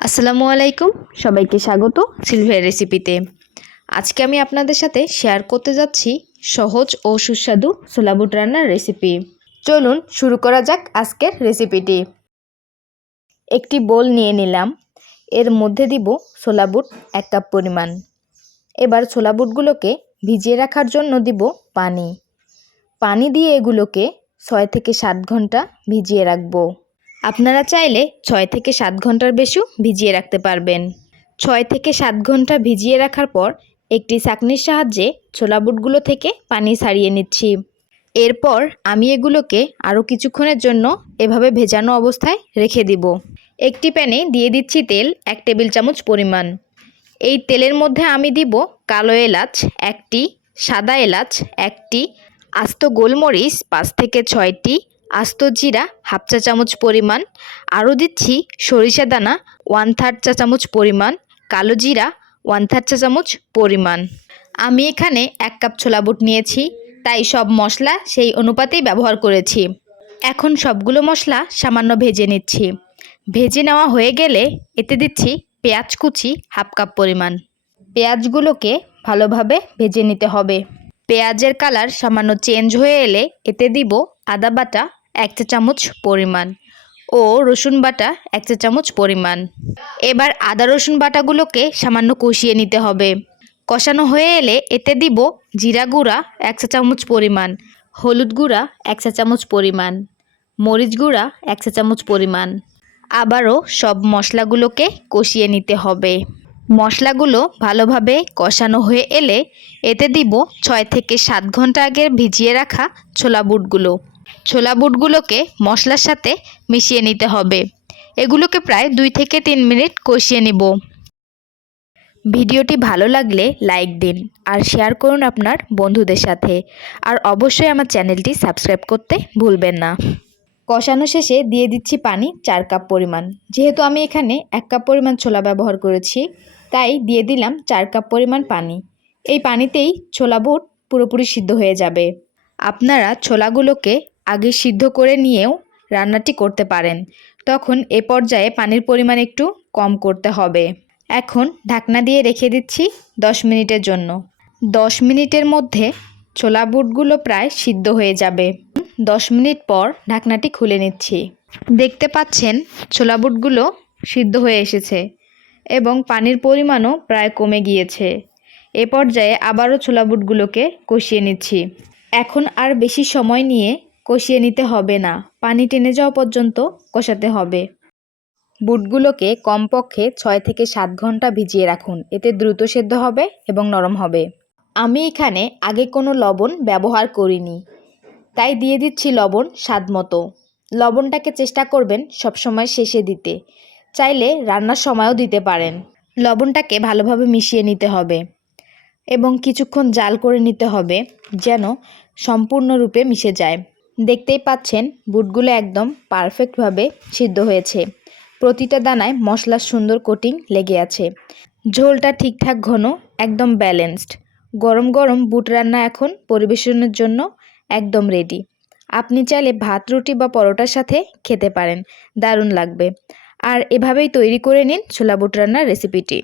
আসসালামু আলাইকুম, সবাইকে স্বাগত সিলভিয়ার রেসিপিতে। আজকে আমি আপনাদের সাথে শেয়ার করতে যাচ্ছি সহজ ও সুস্বাদু ছোলা বুট রান্নার রেসিপি। চলুন শুরু করা যাক আজকের রেসিপিটি। একটি বোল নিয়ে নিলাম, এর মধ্যে দিব ছোলা বুট 1 কাপ পরিমাণ। এবার ছোলা বুটগুলোকে ভিজিয়ে রাখার জন্য দিব পানি দিয়ে এগুলোকে 6 থেকে 7 ঘন্টা ভিজিয়ে রাখবো। আপনারা চাইলে 6 থেকে 7 ঘন্টার বেশিও ভিজিয়ে রাখতে পারবেন। 6 থেকে 7 ঘন্টা ভিজিয়ে রাখার পর একটি ছাঁকনির সাহায্যে ছোলা বুটগুলো থেকে পানি ছাড়িয়ে নিচ্ছি। এরপর আমি এগুলোকে আরও কিছুক্ষণের জন্য এভাবে ভেজানো অবস্থায় রেখে দিব। একটি প্যানে দিয়ে দিচ্ছি তেল 1 টেবিল চামচ পরিমাণ। এই তেলের মধ্যে আমি দিব কালো এলাচ 1টি, সাদা এলাচ 1টি, আস্ত গোলমরিচ 5 থেকে 6টি, আস্ত জিরা 1/2 চা চামচ পরিমাণ, আরও দিচ্ছি সরিষা দানা 1/3 চা চামচ পরিমাণ, কালো জিরা 1/3 চা চামচ পরিমাণ। আমি এখানে 1 কাপ ছোলা বুট নিয়েছি, তাই সব মশলা সেই অনুপাতেই ব্যবহার করেছি। এখন সবগুলো মশলা সামান্য ভেজে নিচ্ছি। ভেজে নেওয়া হয়ে গেলে এতে দিচ্ছি পেঁয়াজ কুচি 1/2 কাপ পরিমাণ। পেঁয়াজগুলোকে ভালোভাবে ভেজে নিতে হবে। পেঁয়াজের কালার সামান্য চেঞ্জ হয়ে এলে এতে দিব আদা বাটা 1 চা চামচ পরিমাণ ও রসুন বাটা 1 চা চামচ পরিমাণ। এবার আদা রসুন বাটাগুলোকে সামান্য কষিয়ে নিতে হবে। কষানো হয়ে এলে এতে দিব জিরা গুঁড়া 1 চা চামচ পরিমাণ, হলুদ গুঁড়া 1 চা চামচ পরিমাণ, মরিচ গুঁড়া 1 চা চামচ পরিমাণ। আবারও সব মশলাগুলোকে কষিয়ে নিতে হবে। মশলাগুলো ভালোভাবে কষানো হয়ে এলে এতে দিব 6 থেকে 7 ঘন্টা আগে ভিজিয়ে রাখা ছোলা বুটগুলোকে মশলার সাথে মিশিয়ে নিতে হবে। এগুলোকে প্রায় 2 থেকে 3 মিনিট কষিয়ে নিব। ভিডিওটি ভালো লাগলে লাইক দিন আর শেয়ার করুন আপনার বন্ধুদের সাথে। আর অবশ্যই আমার চ্যানেলটি সাবস্ক্রাইব করতে ভুলবেন না। কষানো শেষে দিয়ে দিচ্ছি পানি 4 কাপ পরিমাণ। যেহেতু আমি এখানে 1 কাপ পরিমাণ ছোলা ব্যবহার করেছি, তাই দিয়ে দিলাম 4 কাপ পরিমাণ পানি। এই পানিতেই ছোলা বুট পুরোপুরি সিদ্ধ হয়ে যাবে। আপনারা ছোলাগুলোকে আগে সিদ্ধ করে নিয়েও রান্নাটি করতে পারেন, তখন এ পর্যায়ে পানির পরিমাণ একটু কম করতে হবে। এখন ঢাকনা দিয়ে রেখে দিচ্ছি 10 মিনিটের জন্য। 10 মিনিটের মধ্যে ছোলা বুটগুলো প্রায় সিদ্ধ হয়ে যাবে। 10 মিনিট পর ঢাকনাটি খুলে নিচ্ছি। দেখতে পাচ্ছেন ছোলা বুটগুলো সিদ্ধ হয়ে এসেছে এবং পানির পরিমাণও প্রায় কমে গিয়েছে। এ পর্যায়ে আবারও ছোলা বুটগুলোকে কষিয়ে নিচ্ছি। এখন আর বেশি সময় নিয়ে কষিয়ে নিতে হবে না, পানি টেনে যাওয়া পর্যন্ত কষাতে হবে। বুটগুলোকে কমপক্ষে 6 থেকে 7 ঘন্টা ভিজিয়ে রাখুন, এতে দ্রুত সেদ্ধ হবে এবং নরম হবে। আমি এখানে আগে কোনো লবণ ব্যবহার করিনি, তাই দিয়ে দিচ্ছি লবণ স্বাদ মতো। লবণটাকে চেষ্টা করবেন সবসময় শেষে দিতে, চাইলে রান্নার সময়ও দিতে পারেন। লবণটাকে ভালোভাবে মিশিয়ে নিতে হবে এবং কিছুক্ষণ জাল করে নিতে হবে যেন সম্পূর্ণরূপে মিশে যায়। দেখতেই পাচ্ছেন বুটগুলো একদম পারফেক্টভাবে সিদ্ধ হয়েছে। প্রতিটা দানায় মশলার সুন্দর কোটিং লেগে আছে। ঝোলটা ঠিকঠাক ঘন, একদম ব্যালেন্সড। গরম গরম বুট রান্না এখন পরিবেশনের জন্য একদম রেডি। আপনি চাইলে ভাত, রুটি বা পরোটার সাথে খেতে পারেন, দারুণ লাগবে। আর এভাবেই তৈরি করে নিন ছোলা বুট রান্নার রেসিপিটি।